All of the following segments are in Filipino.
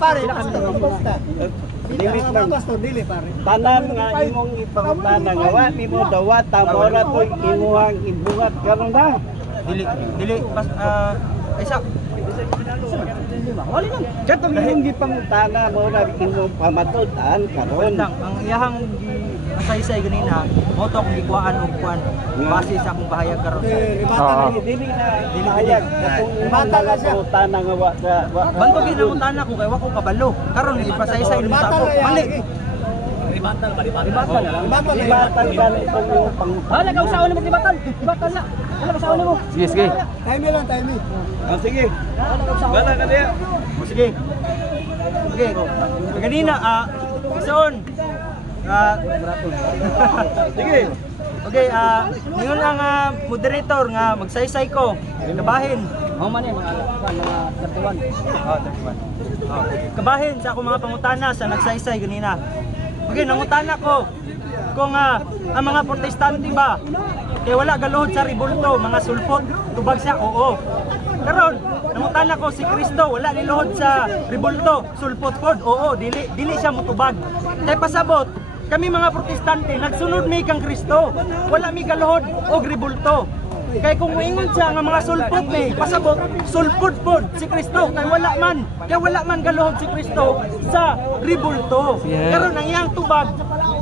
pare, basta. Dili lang. Pastor, dili pare. Tanan nga imong ipangutana nga wa nimo dawat mora to imuhang ibuhat karon na. Dili pas isa. Wala lang. Katong imong gipangutana mora imong pamatud-an karon. Ang iyahang masaysay ganina, mo to akong gikuhaan og kuan base sa akong bahayag karon. Dili na hayag katong Bata na siya. pangutana nga wa Bantog ginamutana ko kay wa ko kabalo. Karon ipasaysay nimo sa ako. Mali. Libatal na lang. Ibatan ka itong imong pangutana. Hala ka usawa nimo libatal. Libatal na. Hala ka usawa nimo. Sige. Time lang, time. Sige. Bala ka diya. Sige. Okay. Ganina son. Sige. Okay, ngayon ang moderator nga magsaysay ko. Kabahin. How many mga 31? Kabahin sa akong mga pangutana sa nagsaysay ganina. Okay, nangutana ko kung ang mga protestante ba kay wala galuhod sa ribulto, mga sulpot, tubag siya, oo. Karon, nangutana ko si Kristo wala ni luhod sa ribulto, sulpot pod, oo, dili siya motubag. Kay pasabot, kami mga protestante nagsunod mi kang Kristo, wala mi galuhod og ribulto. Kay kung moingon siya nga mga sulpot ni pasabot, sulpot pod si Kristo kay wala man galuhod si Kristo sa ribulto. Karon ang iyang tubag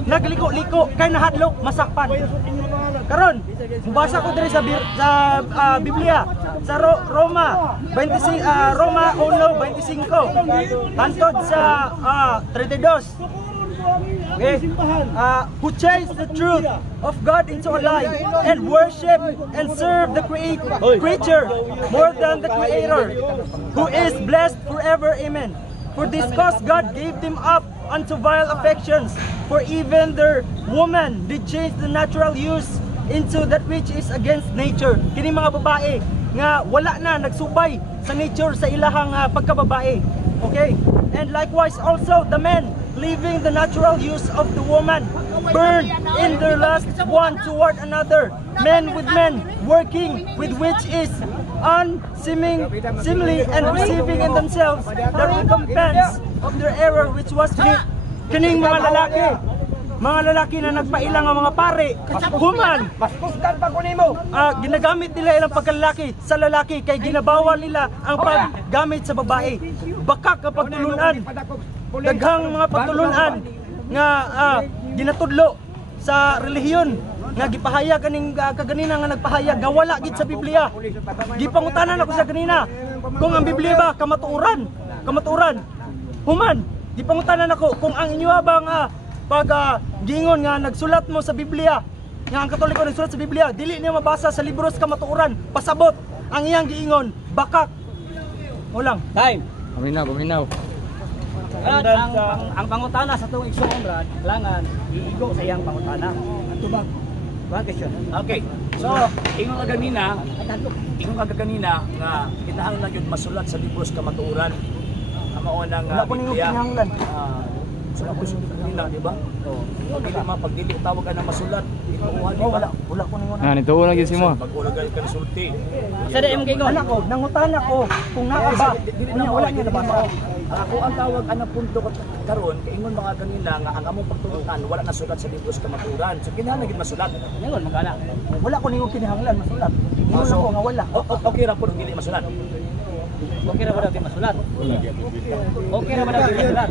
nagliko-liko kay nahadlok masakpan. Karon, mubasa ko diri sa Biblia sa Roma 26 Roma 1:25 hantod sa 32. Okay. Who changed the truth of God into a lie and worship and serve the creature more than the Creator, who is blessed forever. Amen. For this cause God gave them up unto vile affections, for even their woman did change the natural use into that which is against nature. Kini mga babae nga wala na nagsubay sa nature sa ilahang pagkababae. Okay? And likewise also the men, leaving the natural use of the woman, burn in their lust one toward another, men with men, working with which is unseemly, and receiving in themselves the recompense of their error which was meet. Kining mga lalaki na nagpailang ang mga pare, human, ginagamit nila ilang pagkalalaki sa lalaki kay ginabawal nila ang paggamit sa babae. Bakak ang pagtulunan, daghang mga pagtulunan nga ginatudlo sa relihiyon nga gipahayag kaning kaganina nga nagpahayag nga wala gid sa Biblia. Gipangutanan ako sa kanina kung ang Biblia ba kamatuoran. Human, gipangutanan ako kung ang inyo bang gingon nga nagsulat mo sa Biblia, nga ang Katoliko nagsulat sa Biblia, dili niya mabasa sa libro sa kamatuoran, pasabot ang iyang giingon, bakak. Ulang. Time. Buminaw. Ang pangutana sa tuwing igsoon Brad, kailangan iigo sa iyang pangutana. Ang tubag. One question. Okay. So, ingon ka kanina nga kinahanglan na yun masulat sa libro sa kamatuoran. Ang maunang Wala ko ninyo kinahanglan. sa libro sa kanina, di ba? Pagdili tawag ka na masulat, ituuhan, di ba? Wala ko ninyo. Nito una gyud mo. Pag-ulag ka sulti. Sa dayong gingon. Anak ko, nangutana ko kung naa ba. Wala niya nabasa. Ako ang tawag ang punto ko karon kay ingon mga kanina nga ang among pagtulutan wala na sulat sa libro sa kamatuoran. So kinahanglan gid masulat. Gingon magana. Wala ko ninyo kinahanglan masulat. Ingon So, ako nga wala. Okay ra pud dili masulat. Okay ra ba daw masulat? Okay ra ba daw masulat?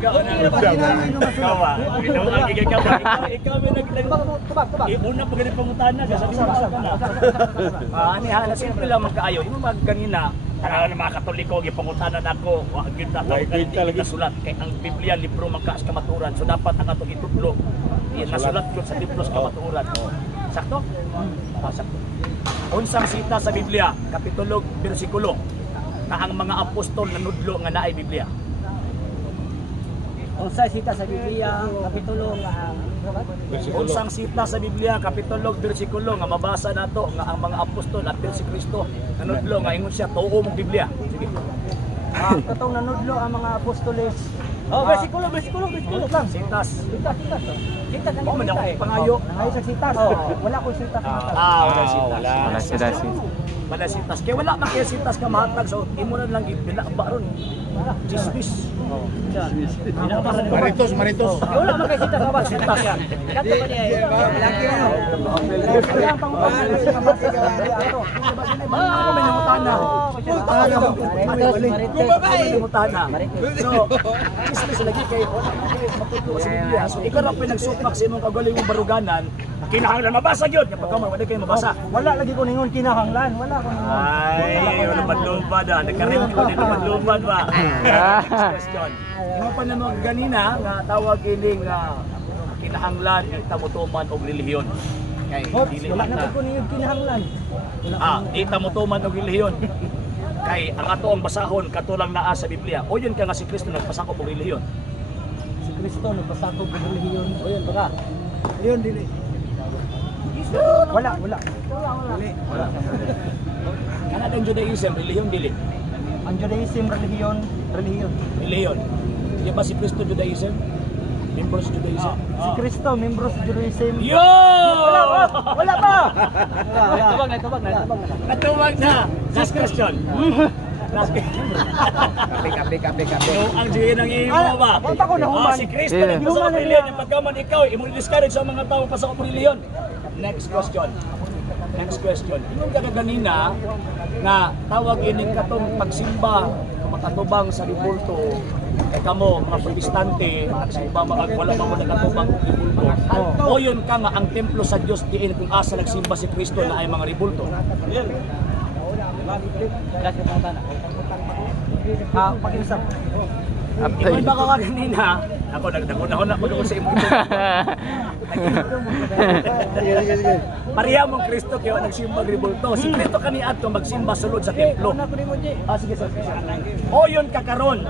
Ikaw una pa ganit pangutana ka sabi na. Ani hala simple lang magkaayo. Imo mag kanina ana mga Katoliko gipangutana nako wa gyud na talaga sulat kay ang Biblia libro magkaas kamatuoran. So dapat ang ato itudlo nasulat gyud sa libro sa kamatuoran. Sakto? Sakto. Unsang sita sa Biblia, kapitulo, bersikulo na ang mga apostol nanudlo nga naay Biblia. Unsay sita sa Biblia, kapitulo nga Unsang sita sa Biblia, kapitulo, bersikulo nga mabasa nato nga ang mga apostol at si Kristo nanudlo nga ingon siya tuo mo Biblia. Sige. Katong nanudlo ang mga apostoles Oh, bersikulo lang. Sitas. Sitas ang Oh, kita eh. pangayo. Nangayo sa sitas. Wala ko sitas. Wala sitas. Wala sila si. Wala sitas. Kaya wala man kaya sitas ka mahatag. So, imo na lang ginaba ron. Chismis. Maritos. Wala man kay sitas ba? Sitas yan. Kato ba niya? Laki mo. Kaya ang pangutan sa mga ano may namutana. Namutana. So, chismis lagi kay matuto sa Biblia. So, ikaw ra pinagsupak sa imong kagaling mong baruganan. Kinahanglan mabasa gyud kapag kamay wala kayo mabasa. Wala lagi ko ningon kinahanglan, wala ko ningon. Ay, wala madlubad ah. Nagkarim ko dito madlubad ba? Next question. Yung pa naman ganina nga tawag ini nga kinahanglan kita mutuman og relihiyon. Kay dili Wala man na na. ko ningon kinahanglan. Kita mutuman og relihiyon. Kay ang ato ang basahon katulang naa sa Biblia. O yun ka nga si Kristo nagpasakop og relihiyon. Si Kristo nagpasakop ng relihiyon. O yun baka. Yun dili. Wala. Ana ang Judaism relihiyon dili. Ang Judaism relihiyon. Relihiyon. Di ba si Kristo Judaism? Membro sa Judaism? Si Kristo membro sa Judaism. Yo! Wala pa. Tubag na. Natuwag na. Last question. Last question. Kape. No, ang diyan ang imo ba? Punta ko na human. Si Kristo Yeah. nagpasok ang reliyon. Yung pagkaman ikaw, imong discourage sa mga tao pasok ang reliyon. Next question. Ingon ka ganina nga tawag ining katong pagsimba makatubang sa ribulto. Kay kamo mga protestante, nagsimba mga wala pa mo nakatubang ribulto. O yun ka nga ang templo sa Dios diin kung asa nagsimba si Kristo na ay mga ribulto. Pakiusap. Ikaw ba ka kanina? Ako nagdakon ako sa imo. Pareha mong Kristo kaya nagsimba ribulto. Si Kristo kaniadto magsimba sulod sa templo. Sige. O yun kakaron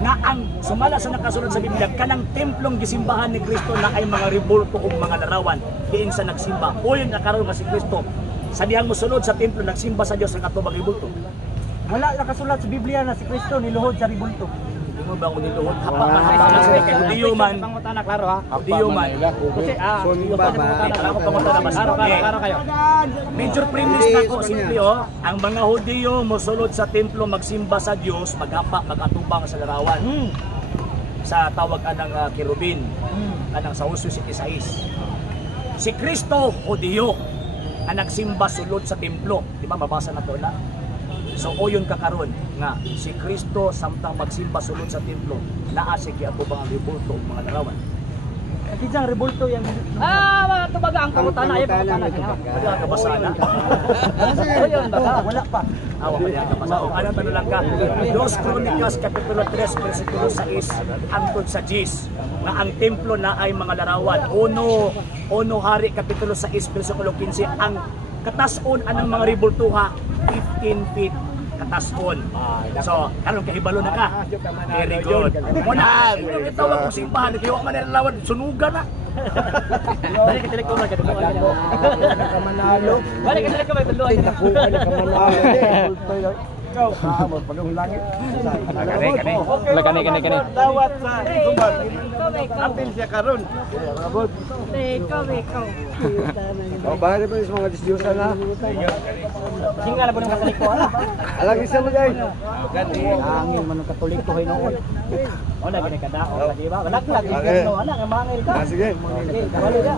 nga ang sumala sa nakasulod sa Biblia kanang templong gisimbahan ni Kristo na ay mga ribulto ug mga larawan diin sa nagsimba. O yun kakaron nga si Kristo sa dihang mosulod sa templo nagsimba sa Dios ang katubang ribulto. Wala nakasulat sa Biblia na si Kristo niluhod sa ribulto. Mo ba ko niluhod hapa sa kay Hudiyo man. Pangutana klaro ha. Hudiyo man. Kasi Ako pangunta na mas klaro kayo. Major premise na ko simple ang mga Hudiyo mosulod sa templo magsimba sa Dios, maghapa, magatubang sa larawan. Sa tawag anang kerubin, anang sa Hosea 7:6. Si Kristo Hudiyo ang nagsimba sulod sa templo, di ba mabasa na to na? So o yun kakaron nga si Kristo samtang magsimba sulod sa templo, naa si giatubang ang ribulto ug mga larawan. Kijang ribulto yang Mga tubaga ang pangutana ay pangutana. Wala ka basa na. Ayun baka. wala pa. Awa kaya ka basa. O ano tanong lang ka? 2 Chronicles Kapitulo 3 versikulo 6 hangtod sa 10 nga ang templo na ay mga larawan. 1 Hari Kapitulo 6 versikulo 15 ang katason anang mga ribultuha 15 feet katason. So, karon kahibalo na ka. Very good. Muna, ito gitawag kong simbahan, kaya man nilalawan, sunugan na. Balik ka telekono ka dito. Kamanalo. Balik ka telekono ka dito. Nakuha na kamanalo. Ikaw, pagong langit. Kani. Dawat sa gubat. Apil siya karon. Ikaw. O, bakit ba yung mga disdiyosa na? Singa na po ng katoliko ala. Alang isa mo guys. Angin man ng katoliko hay noon. Wala gani kada o di ba? Wala lagi Okay. no ala nga mangil ka. Sige. Balik ka.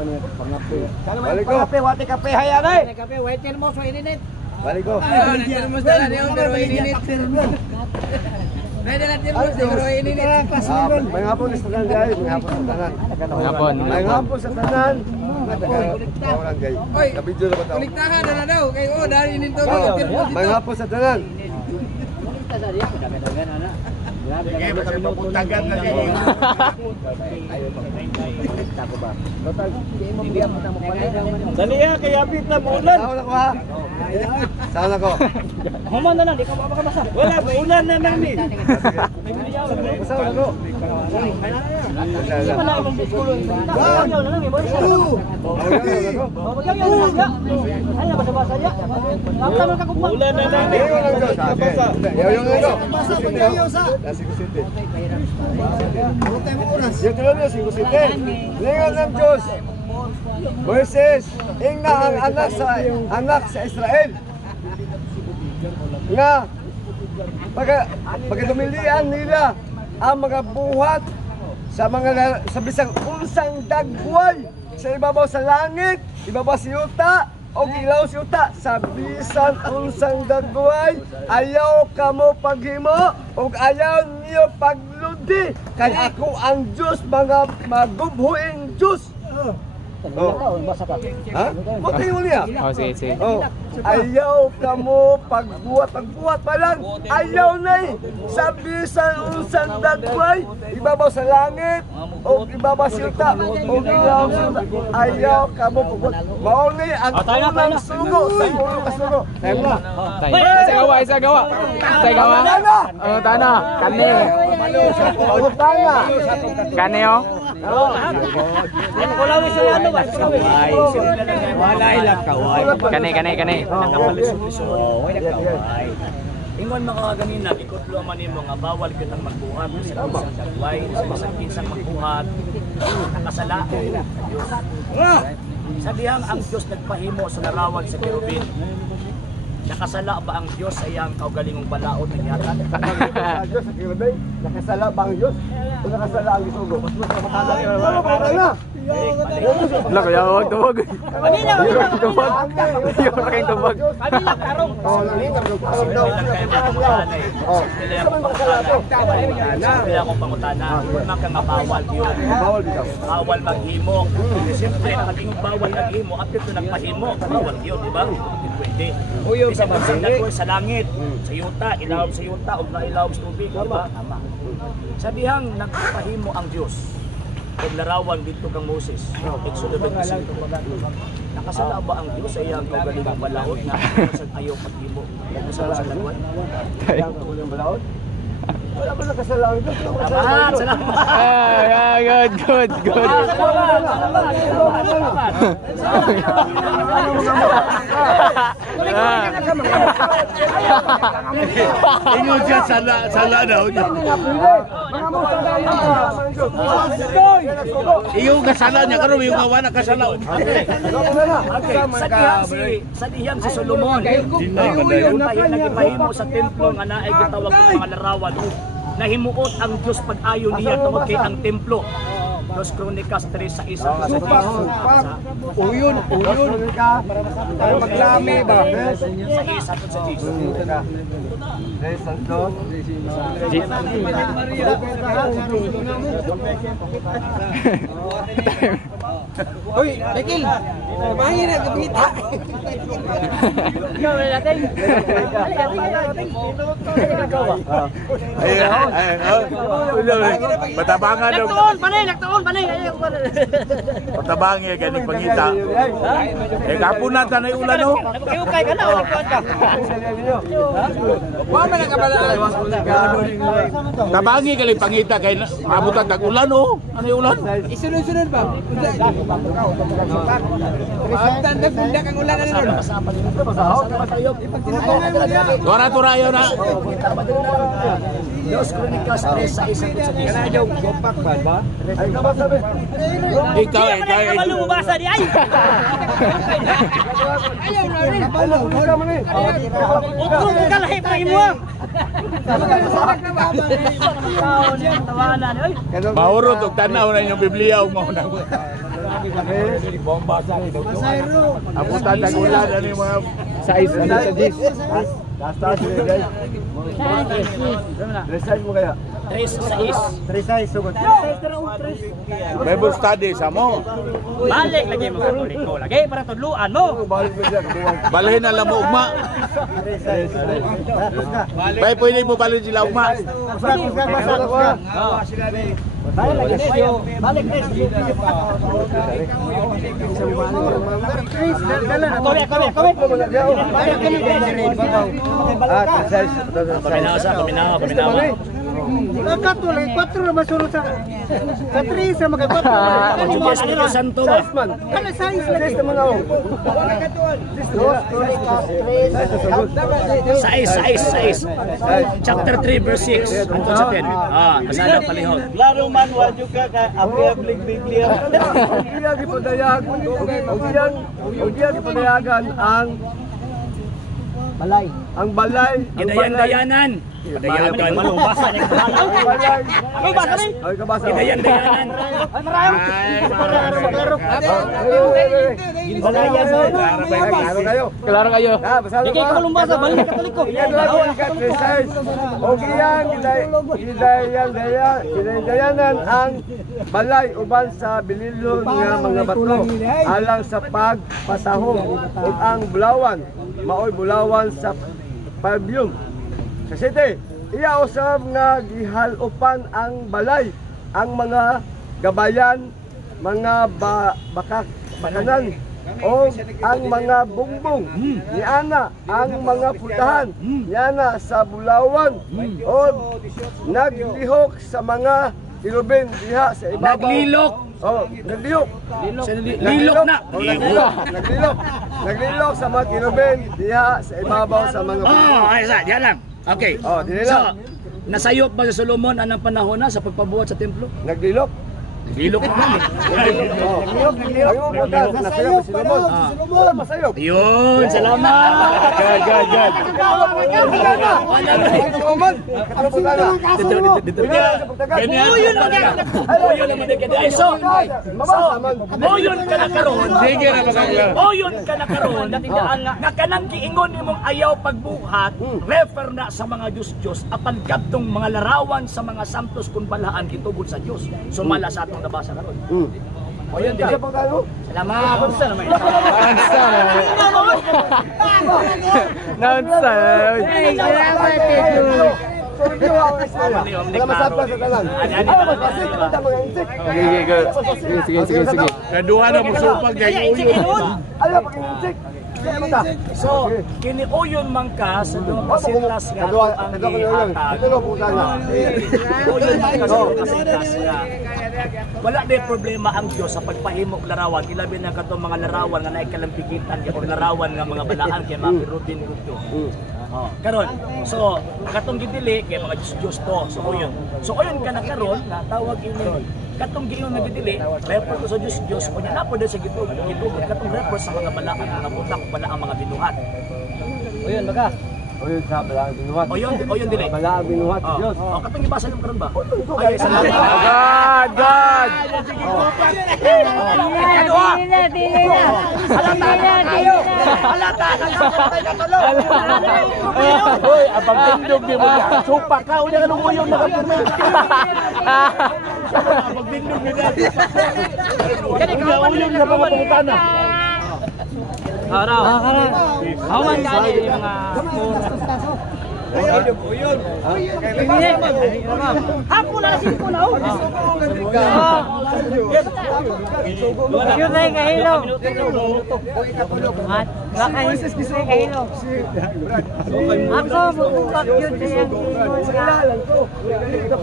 Balik ko. Kape wate kape hayan ay. Kape wait mo so ininit. Balik ko. May hapon sa tanan guys. May hapon sa tanan. Hapon. May hapon sa tanan. Orang guys. Kabidyo na ba tao? Kuliktahan na daw kay dahil nito May hapon sa tanan. Sige, basta papuntagan na kayo. Dali ya, kaya bit na bulan. Tao na ko ha. Saan ako? Human na lang, di ka makabasa. Wala, ulan na namin. Saan ako? Di ba na imong diskulo? Yaw na lang, may boys. Yaw na lang, ya. Ay, basa-basa ya. Tama ka kung Ulan na namin. Yung lang Diyos. Yung lang ako. Basa pa kayo sa. Yung tulad niyo, 5-7. Lingon ng Diyos. Moises, ingna ang anak sa Israel. Nga, pagdumilian nila ang mga buhat sa bisang unsang dagway sa ibabaw sa langit, ibabaw sa yuta, o ilaw sa yuta, sa bisan unsang dagway, ayaw kamo paghimo, o ayaw niyo pagludi, kay ako ang Diyos, mga magubhuing Diyos. Oh. Ha? Buti mo niya. Oh, sige. Oh. Ayaw kamo pagbuhat pa lang. Ayaw na sa bisan unsang dagway, ibabaw sa langit, o ibabaw sa yuta, o ilaw sa yuta. Ayaw kamo pagbuhat. Mao ni ang unang sugo sa ulo ka sugo. Tayo na. Isa gawa. Oh, tana. Kani. Pagutanga. Kani oh. Wala mo siya ano ba? Wala ilang kaway. Kani. Ingon mga ganina, ikutlo man nimo nga bawal gyud ang magbuhat sa isang dagway, sa isang kinsang magbuhat, nakasala sa Dios. Sa dihang ang Dios nagpahimo sa larawan sa kerubin. Nakasala ba ang Dios sa iyang kaugalingong balaod ng yatan? Diyos sa kilabay, nakasala ba ang Diyos? O nakasala ang isugo? Wala. Wala kaya wag tubag. Kanina. Yung paking tubag. Kanina karong. Sila akong pangutana. Huwag kang mabawal yun. Bawal maghimo. Siyempre, naging bawal maghimo at ito nagpahimo. Bawal yun, di ba? Hindi pwede. Uyog sa Sa langit, sa yuta, ilawom sa yuta, o na ilawom sa tubig. Tama. Sa dihang nagpahimo ang Diyos. Kung larawan dito kang Moses, Exodus 25. Nakasala ba ang Diyos sa iyang kaugalingong balaod na ayaw paghimo? Nakasala sa dagway? Wala ba nakasala ang Diyos? Salamat! Good. Ingon siya sala daw. Iyo kasala niya karon yung kawana kasala. Sa dihang si Solomon, nagipahimo sa templo nga naay gitawag ng mga larawan. Nahimuot ang Diyos pag-ayo niya tungod kay ang templo. Dos Kronikas 3:1 sa Uyon. Para maglami ba? sa isa sa Jesus. Uy, Ekil. Mahina kapita. Ikaw na natin. Patabangan daw. Nagtuon, panay. Patabangi ganing pangita. Kapunan ta nay ulan no. Nagkiukay ka na, nagkuhan ka. Wa man ang kabala. Tabangi galing pangita kay mabutan tag ulan no. Ano yung ulan? Isunod-sunod ba? Tanda pundak ang ulan na ron. Dora turayo na. Dos Kronikas 3:1 sa Jesus. Ikaw Kabalo mo basa di ay. Ayaw na rin. Utong mo kalahi pa imo. Tawanan oy. Mauro og tanaw na inyong Biblia ug mao na. Abutan tag ulan ano yung mga Size ano sa dis? Taas guys. Resign mo kaya? 3:6. Sugod. Bible study sa mo. Balik lagi mo Katoliko lagi para tudluan mo. Balik mo diyan. Balhin na lang mo ugma. Bay pwede mo balhin sila ugma. Balik, Chris. Kami. Paminawa. Katuloy, 4 na masunod sa 3 sa mga 4. Santo ba? Ano size lagi? Sais. Chapter 3 verse 6. Ang sa 10. Kasada palihog. Klaro man wa jud ka abli Biblia. Ugyan ipadayagan ang balay. Ang balay. Gidayan-dayanan. Padayagan. Basa niya. Balay. Ay, basa rin. Ay, kabasa. Gidayan-dayanan. Klaro kayo. Klaro kayo. Basalo Hindi kayo lumbasa, balik ka katolik ko. Gidayanan ang balay uban sa bililon nga mga bato alang sa pagpasahog ug ang bulawan maoy bulawan sa perfume. Sa city, iya usab nga gihalupan ang balay ang mga gabayan, mga bakanan o ang mga bungbong niana ang mga putahan niana sa bulawan o naglihok sa mga kilubin diha sa ibabaw. Naglilok. Oh, naglihok. Lilok na. Naglilok sa mga kilubin diha sa ibabaw sa mga Ay sa, diyan lang. Okay. dili So, lang. nasayop ba sa Solomon anang panahon na sa pagpabuhat sa templo? Naglilok. Lilok na. Nasayop si Solomon. Wala masayop. Yun, salamat. God. Moyon naman din. So, moyon ka na karon. Sige na magagla. Moyon ka na karon. Nga kanang giingon nimong ayaw pagbuhat, refer na sa mga Diyos apan kadtong mga larawan sa mga santos kun balaan gitugod sa Dios. Sumala sa atong nabasa karon. O yun din. Salamat. Kunsa naman. Naunsa. Wala masapla sa tanan. Sige. Kaduha na mo supag kay uyo. Ayaw pag-insik. So, kiniuyon man ka sa mga pasintas nga ang gihatag. Kiniuyon man ka sa mga pasintas nga. Wala din problema ang Diyos sa pagpahimok larawan. Ilabi na katong mga larawan nga naikalampigitan o larawan nga mga balaan kay mapirutin ko. Karon. So, katong gidili kay mga Diyos to. So, uyon ka na karon na tawag ini katong giingon nga gidili, refer ko sa Diyos kunya na po din sa gitugod katong refer sa mga balaan nga butak balaang mga binuhat. Uyon, baka. Oyun sa balaang binuhat. Oyon dili. Balaang binuhat si Diyos. Katong ibasa nimo karon ba? Ay, salamat. God. Hoy, abang tindog di mo ya. Supa ka unya kanang uyo nakapurna. Abang tindog ni dali. Uyo na mga pangutana. Araw. Awan gani mga Hapo na sin ko na. Yun ay kahilo. Kahilo. Ako mutupak yun sa yung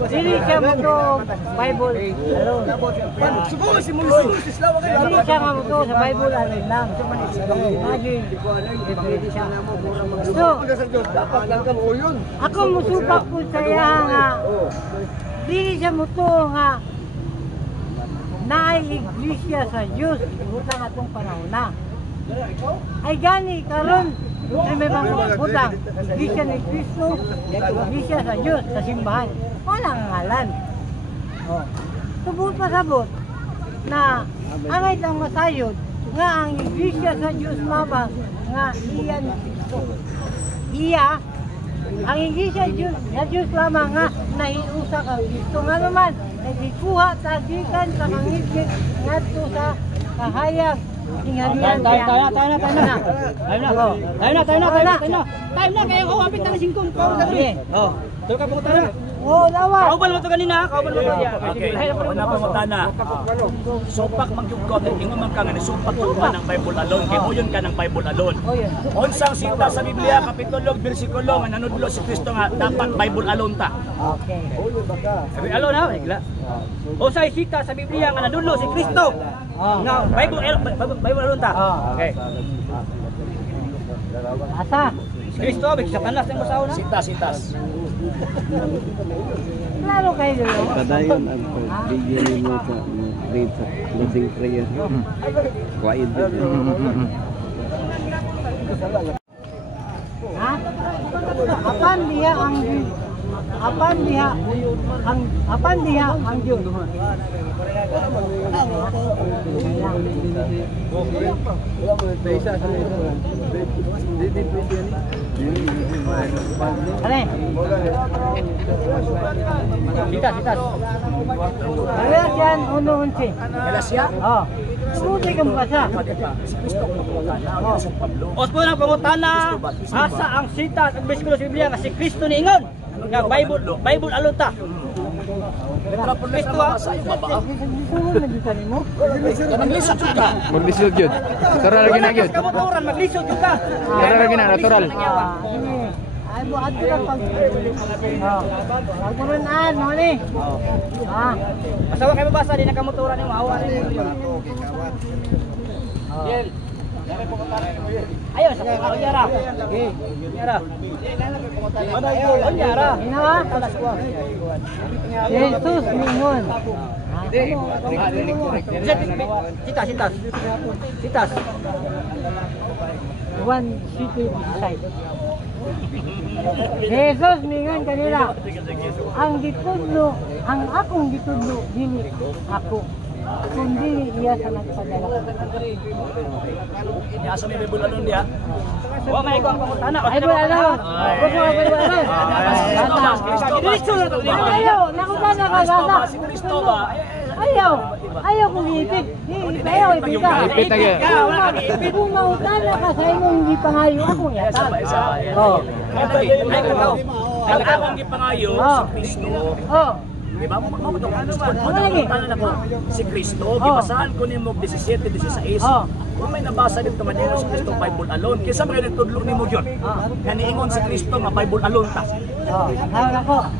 Dili siya muto Bible. Dili siya muto sa Bible alin lang. So, ako musupak po saya nga dili siya muto nga naay iglesia sa Diyos butang atong panahon na ay gani karon may mga butang iglesia ni Kristo iglesia sa Diyos sa simbahan wala nga ngalan subot pasabot na angay tang masayod nga ang iglesia sa Diyos mabang nga iya ang iglesia sa Diyos lamang nga nahiusa ka Kristo nga naman nagikuha sa gikan sa mangigit ngadto sa kahayag tinghalian tayo na kayo ko apit na 5 ko tuloy ka po tayo Oo, dawa. Kauban mo to kanina, kauban mo to. Okay, una pangutana. Supak magyugkot, ingon man ka nga ni supak ka ng Bible alone, kay uyon ka ng Bible alone. Unsang sita sa Biblia kapitulo bersikulo nga nanudlo si Kristo nga dapat Bible alone ta. Okay. Sabi alone na, igla. O sa sita sa Biblia nga nanudlo si Kristo. Nga Bible alone ta. Okay. Asa? Si Kristo, bigyan sa kanas ng masaw na. Sitas. Klaro kayo. Padayon ang pagbigyan mo sa read sa closing prayer. Quiet din. Ha? Apan diha ang Diyos. Ale. Sitas. Kaya yan uno-unsi. Galasya? Oh. Suti ka mukha siya. Si Kristo ang pangutana, si Pablo. Os po ng pangutana, asa ang sita sa bersikulo sa Biblia nga si Kristo ni ingon. Nga Bible alone ta. Letra por letra mabasa yung baba. Kanang lisod ka. Maglisod yun. Natural lagi na yun. Kamotoran maglisod jud ka. Natural lagi na, natural. Ay, buhat ko lang pag... Pagpurunan mo ni. Masawa kayo mabasa din ang kamotoran yung awa ni. Ayo sa kanyara. Okay. Kanyara. Kanyara. Inawa? Jesus mingon. Sitas. One city beside. Jesus mingon kanila. Ang ditudlo, ang akong ditudlo dili ako. Kundi iya sa nagpadala. Ya sa may Bible alone dia. Wa may ko ang pangutana. Ay wala na. Ayaw, nakuha na ka gata. Si Kristo ba? Ayaw kong ipit. Ayaw ipita. Ipit na yun. Kung mautala ka sa imong hindi pangayo akong yatan. Ang akong gipangayo si Kristo. Oh. Diba? Si Kristo, gibasahan ko ni mo 17-16. Kung may nabasa dito man si Kristo Bible alone, kaysa mga nagtudlo ni mo yun. Kaniingon si Kristo nga Bible alone ta. Tawag ako.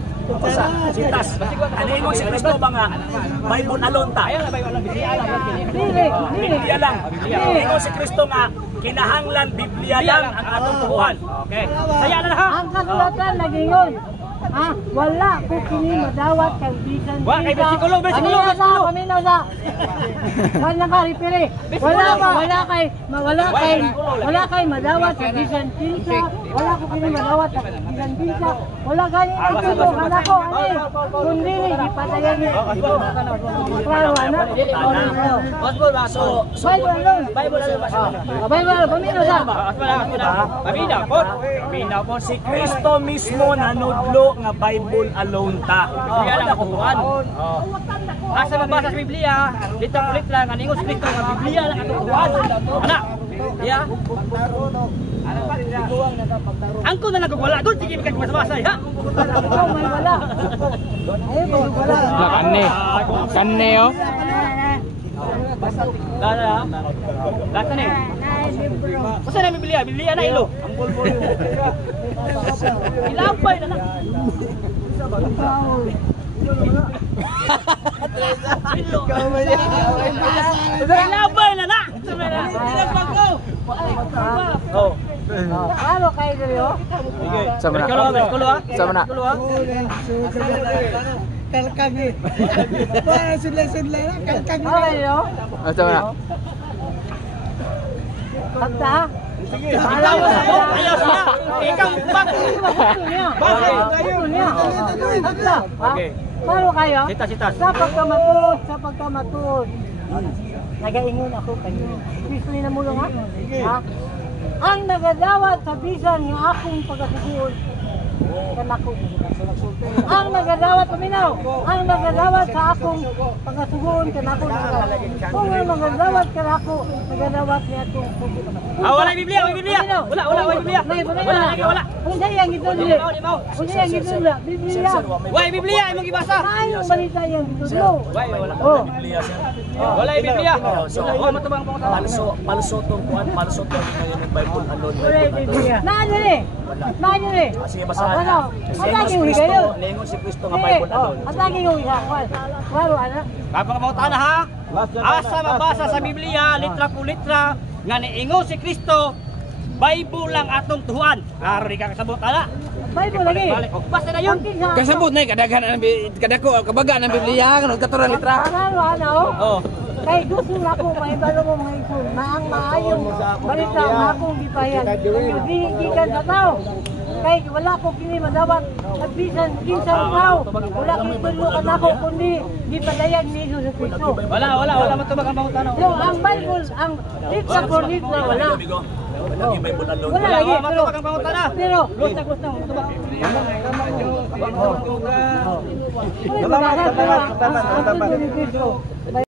Sa sitas. Kaniingon si Kristo ba nga Bible alone ta? Biblia lang. Kaniingon si Kristo nga kinahanglan Biblia lang ang atong tubuhan. Okay. Saya na ha. Ang kasulatan nagingon. Wala ko kini madawat kay bisan. Wa kay bersikulo. Paminaw sa. Wala ka ripili. Wala kay madawat kay bisan pinsa. Wala ko kini madawat kay bisan pinsa. Wala gani ang tulo kana ko ani. Kundi ni gipatayan ni. Klaro ana. So, Bible alone. Bible paminaw sa. Paminaw po si Kristo mismo nanudlo nga Bible alone ta. Kaya lang ako tuwan. Asa mabasa sa Biblia, literal lang ang ingos Kristo nga Biblia lang ang tuwan. Ana. Ya. Angko na nagwala doon, sige ka masabasa ha. May wala. Ay wala. Kanne oh. Gata ni. Masa na Biblia? Biblia na ilo. Ilambay na na. Ilambay na na. Oh. Ano kayo dito? Sama na. Sama na. Kalkagi. Para sudla-sudla na kalkagi. Okay yo. Sama na. Sabta. Ayaw siya. Ikaw bang. Okay. Paano kayo? Sitas. Sa pagkamatuod. Nagaingon ako kanina. Kristo ni namulong ha? Ang nagadawat sa bisan ng akong pagkasusuod, kanako. Ang nagadawat paminaw, ang nagadawat sa akong pagasugon kanako. Kung ang nagadawat kanako, nagadawat niya itong puso. Wala Biblia, wala Biblia. Wala Biblia. Wala lagi, wala. Kung siya yung gitulli, kung siya yung gitulli, Biblia. Wala Biblia, imong gibasa. Ayong balita yung gitullo. Wala. Oh. Biblia sir. Wala Biblia. So, matubang pangutana. palso tong kuan, palso tong ngayon ng Bible anon. Naan yun eh. Naan yun eh. Sige basahan. Ano? Ang laging huwi kayo. Lingon si Kristo nga Sige, Bible anon. ang laging huwi ka. Klaro, ano? Kapag pangutana ha. Asa mabasa sa Biblia, litra po litra nga niingon si Kristo, Bible lang atong tuhuan. Klaro di ka kasabot ana. Bible lagi. Basta na yun. Kasabot na kadaghan ang kadako kabaga ng Biblia kanang katuran litra. Klaro, ano? Oh. Kay gusto na ako maibalo mo mga isun na ang maayong balita na akong gipayan. Gigikan sa tao. Kay wala ko kini madawat at bisan kinsang tao. Wala kini tulukan ako kundi gipadayan ni Jesus Cristo. Wala matubag ang pangutana. So ang Bible, ang litra por litra wala. Wala yung Bible anon. Wala lagi. Matubag ang pangutana. Pero gusto matubag. Salamat.